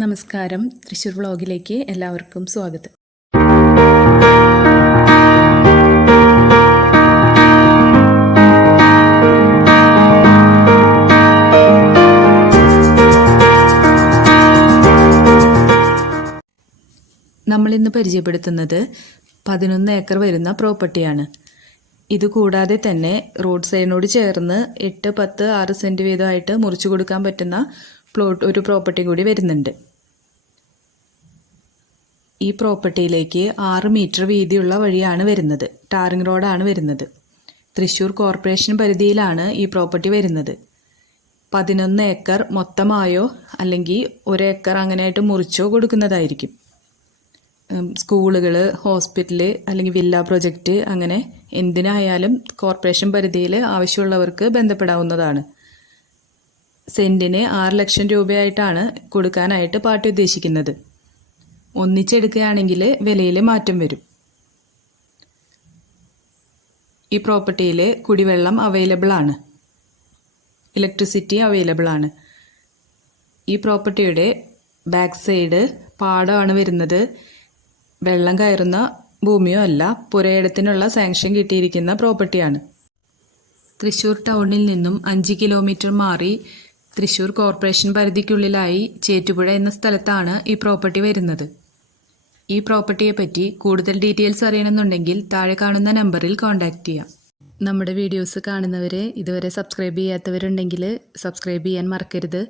നമസ്കാരം. തൃശ്ശൂർ വ്ളോഗിലേക്ക് എല്ലാവർക്കും സ്വാഗതം. നമ്മളിന്ന് പരിചയപ്പെടുത്തുന്നത് പതിനൊന്ന് ഏക്കർ വരുന്ന പ്രോപ്പർട്ടിയാണ്. ഇത് കൂടാതെ തന്നെ റോഡ് സൈഡിനോട് ചേർന്ന് എട്ട് പത്ത് ആറ് സെന്റ് വീതമായിട്ട് മുറിച്ചു കൊടുക്കാൻ പറ്റുന്ന പ്ലോട്ട് ഒരു പ്രോപ്പർട്ടി കൂടി വരുന്നുണ്ട്. ഈ പ്രോപ്പർട്ടിയിലേക്ക് ആറ് മീറ്റർ വീതിയുള്ള വഴിയാണ് വരുന്നത്. ടാറിംഗ് റോഡാണ് വരുന്നത്. തൃശ്ശൂർ കോർപ്പറേഷൻ പരിധിയിലാണ് ഈ പ്രോപ്പർട്ടി വരുന്നത്. പതിനൊന്ന് ഏക്കർ മൊത്തമായോ അല്ലെങ്കിൽ ഒരു ഏക്കർ അങ്ങനെയായിട്ട് മുറിച്ചോ കൊടുക്കുന്നതായിരിക്കും. സ്കൂളുകൾ ഹോസ്പിറ്റൽ അല്ലെങ്കിൽ വില്ല പ്രൊജക്റ്റ് അങ്ങനെ എന്തിനായാലും കോർപ്പറേഷൻ പരിധിയിൽ ആവശ്യമുള്ളവർക്ക് ബന്ധപ്പെടാവുന്നതാണ്. സെന്റിന് ആറ് ലക്ഷം രൂപയായിട്ടാണ് കൊടുക്കാനായിട്ട് പാർട്ടി ഉദ്ദേശിക്കുന്നത്. ഒന്നിച്ചെടുക്കുകയാണെങ്കിൽ വിലയിൽ മാറ്റം വരും. ഈ പ്രോപ്പർട്ടിയിൽ കുടിവെള്ളം അവൈലബിൾ ആണ്. ഇലക്ട്രിസിറ്റി അവൈലബിൾ ആണ്. ഈ പ്രോപ്പർട്ടിയുടെ ബാക്ക് സൈഡ് പാടമാണ് വരുന്നത്. വെള്ളം കയറുന്ന ഭൂമിയോ അല്ല പുരയിടത്തിനുള്ള സാങ്ഷൻ കിട്ടിയിരിക്കുന്ന പ്രോപ്പർട്ടിയാണ് തൃശ്ശൂർ ടൗണിൽ നിന്നും അഞ്ച് കിലോമീറ്റർ മാറി തൃശ്ശൂർ കോർപ്പറേഷൻ പരിധിക്കുള്ളിലായി ചേറ്റുപുഴ എന്ന സ്ഥലത്താണ് ഈ പ്രോപ്പർട്ടി വരുന്നത്. ഈ പ്രോപ്പർട്ടിയെ പറ്റി കൂടുതൽ ഡീറ്റെയിൽസ് അറിയണമെന്നുണ്ടെങ്കിൽ താഴെ കാണുന്ന നമ്പറിൽ കോൺടാക്റ്റ് ചെയ്യാം. നമ്മുടെ വീഡിയോസ് കാണുന്നവരെ ഇതുവരെ സബ്സ്ക്രൈബ് ചെയ്യാത്തവരുണ്ടെങ്കിൽ സബ്സ്ക്രൈബ് ചെയ്യാൻ മറക്കരുത്.